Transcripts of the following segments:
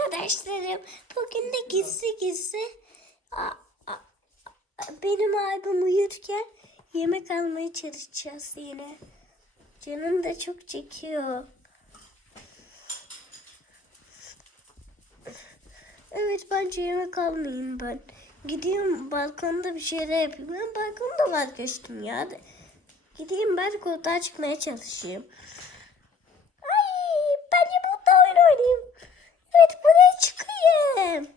arkadaşlarım. Bugün de gizli gizli a- a- benim abim uyurken yemek almaya çalışacağız yine. Canım da çok çekiyor. Evet bence yemek almayayım ben. Gideyim balkonda bir şeyler yapayım. Ben balkonda vazgeçtim ya. Gideyim ben koltuğa çıkmaya çalışayım. Ay ben de burada oyun oynayayım. Evet buraya çıkayım.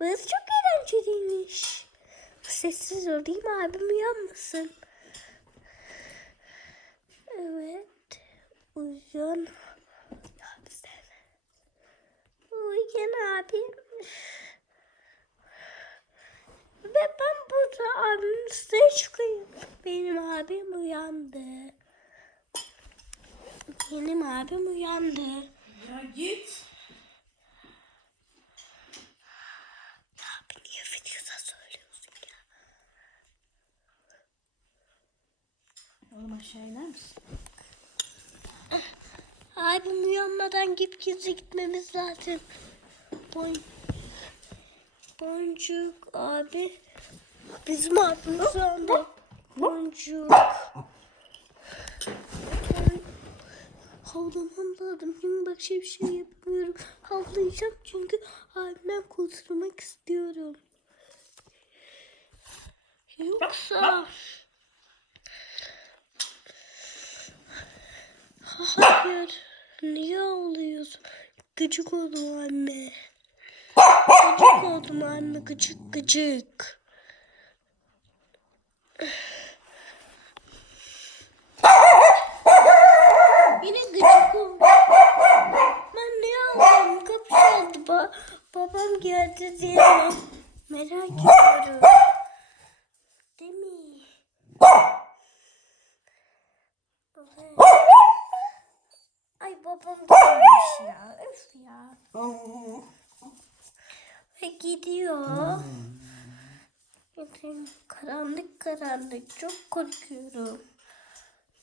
Burası çok eğlenceliymiş. Sessiz olayım abim uyanmasın. Evet. Uyan. Abi sen. Uyan abim. Ve ben burada abimin üstüne çıkayım. Benim abim uyandı. Benim abim uyandı. Ya git. Ya abi niye videoda söylüyorsun ya? Oğlum aşağı iner misin? Abim uyanmadan gip gizli gitmemiz lazım. Boy Boncuk abi. Bizim abimiz uyandı. Boncuk. Havlamam lazım. Çünkü bak şey bir şey yapmıyorum. Havlayacağım çünkü abimden kurtulmak istiyorum. Yoksa... Hayır. Niye ağlıyorsun? Gıcık oldum anne. Gıcık oldum anne. Gıcık gıcık. Yine gıcık oldum. Ben niye ağlıyorum? Kapı çaldı. Ba babam geldi diye? Merak ediyorum. Değil mi? Evet. Ay babam gelmiş ya. Öf ya. Ve gidiyor. Gidin. Karanlık karanlık. Çok korkuyorum.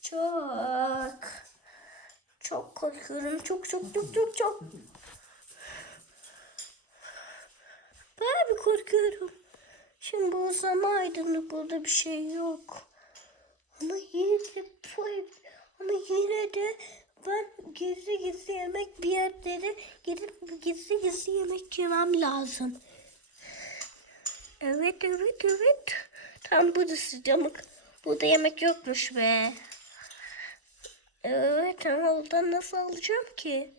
Çok. Çok korkuyorum. Çok çok çok çok çok. Bayağı bir korkuyorum. Şimdi bu zaman aydınlık burada bir şey yok. Ama yine de ama yine de ben gizli gizli yemek bir yerlere gidip gizli gizli yemek yemem lazım. Evet evet evet. Tam burası camık. Burada yemek yokmuş be. Evet ama oradan nasıl alacağım ki?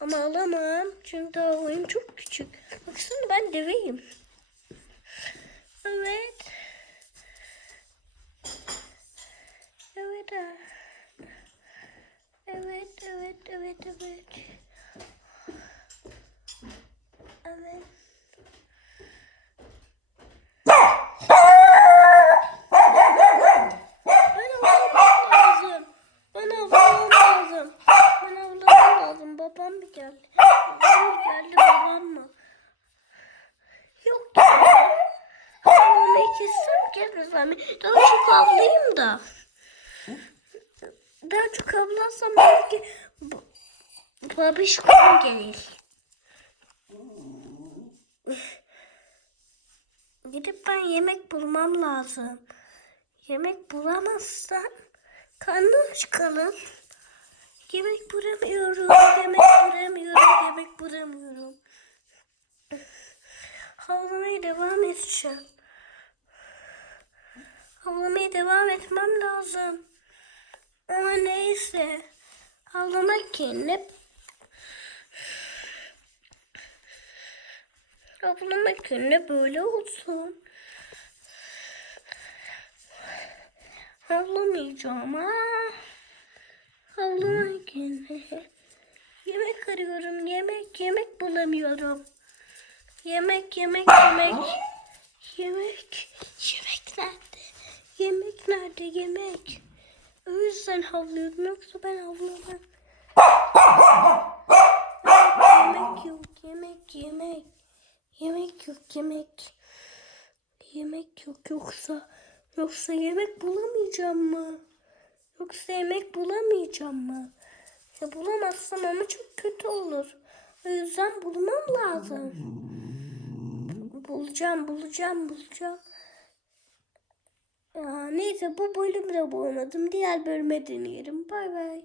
Ama alamam. Çünkü daha oyun çok küçük. Baksana ben deveyim. Evet. ha. Evet, evet, evet, evet. Evet. Bana avlamam lazım. Bana avlamam lazım. Bana avlamam lazım. Babam mı geldi? Babam geldi, babam mı? Yok ya. Avlamayı kessem gelmesem. Daha çok avlayayım da. Daha çok avlarsam belki bu- babişkom gelir. Gidip ben yemek bulmam lazım. Yemek bulamazsam karnım aç kalır. Yemek bulamıyorum, yemek bulamıyorum, yemek bulamıyorum. Havlamaya devam edeceğim. Havlamaya devam etmem lazım. Ama neyse. Havlamak yerine Havlamak yerine böyle olsun. Havlamayacağım ha. Havlamak yerine. Yemek arıyorum. Yemek, yemek bulamıyorum. Yemek, yemek, yemek. Yemek. Yemek nerede? Yemek nerede? Yemek. O yüzden havlıyorum. Yoksa ben havlamam. yemek yok. Yemek, yemek. Yemek yok. Yemek. Yemek yok. Yoksa yoksa yemek bulamayacağım mı? Yoksa yemek bulamayacağım mı? Ya bulamazsam ama çok kötü olur. O yüzden bulmam lazım. Bulacağım, bulacağım, bulacağım. Ya neyse bu bölümde bulamadım. Diğer bölüme deneyelim. Bay bay.